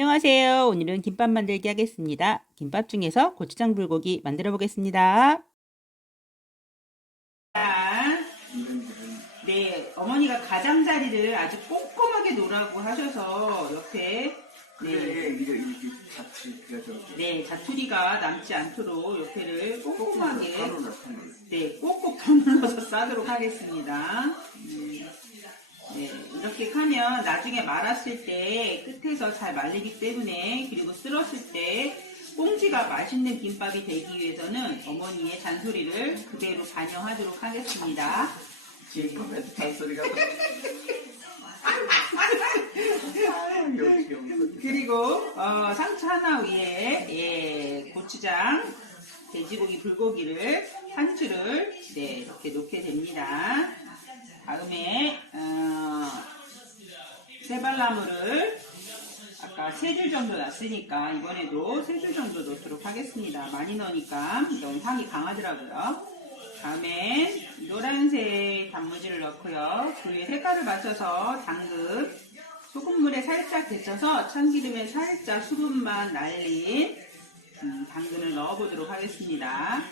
안녕하세요. 오늘은 김밥 만들기 하겠습니다. 김밥 중에서 고추장 불고기 만들어 보겠습니다. 네, 어머니가 가장자리를 아주 꼼꼼하게 놓으라고 하셔서 옆에 네, 네, 자투리가 남지 않도록 옆에를 꼼꼼하게. 네, 꼭꼭 더눌러서 싸도록 하겠습니다. 음, 네, 이렇게 하면 나중에 말았을 때 끝에서 잘 말리기 때문에 그리고 쓸었을 때 꽁지가 맛있는 김밥이 되기 위해서는 어머니의 잔소리를 그대로 반영하도록 하겠습니다. 지금 잔소리가 여기 여기 그리고 어, 상추 하나 위에 예, 고추장, 돼지고기, 불고기를 상추를 네, 이렇게 놓게 됩니다. 다음에 어, 세발나무를 아까 세 줄 정도 놨으니까 이번에도 세 줄 정도 넣도록 하겠습니다. 많이 넣으니까 너무 향이 강하더라고요. 다음에 노란색 단무지를 넣고요. 그 위에 색깔을 맞춰서 당근, 소금물에 살짝 데쳐서 참기름에 살짝 수분만 날린 음, 당근을 넣어보도록 하겠습니다.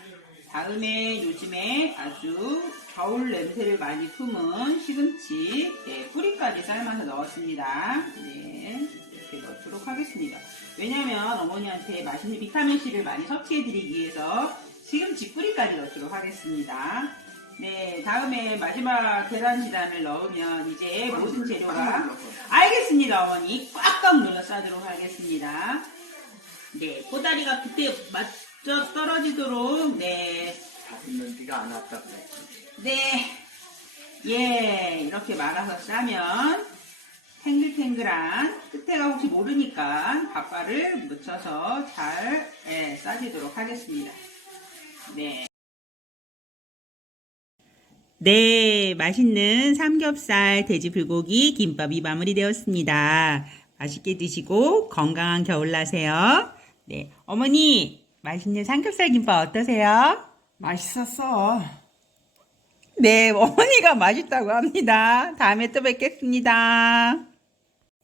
다음에 요즘에 아주 겨울 냄새를 많이 품은 시금치 네, 뿌리까지 삶아서 넣었습니다. 네, 이렇게 넣도록 하겠습니다. 왜냐하면 어머니한테 맛있는 비타민C를 많이 섭취해드리기 위해서 시금치 뿌리까지 넣도록 하겠습니다. 네, 다음에 마지막 계란 지단을 넣으면 이제 모든 재료가 알겠습니다, 어머니. 꽉꽉 눌러 싸도록 하겠습니다. 네, 꼬다리가 그때 맞 춰 떨어지도록, 네, 다듬는 티가 안 왔다 그래. 네, 예, 이렇게 말아서 싸면 탱글탱글한 끝에가 혹시 모르니까 밥발을 묻혀서 잘 예, 싸지도록 하겠습니다. 네. 네, 맛있는 삼겹살 돼지 불고기 김밥이 마무리되었습니다. 맛있게 드시고 건강한 겨울 나세요. 네, 어머니 맛있는 삼겹살 김밥 어떠세요? 맛있었어. 네, 어머니가 맛있다고 합니다. 다음에 또 뵙겠습니다.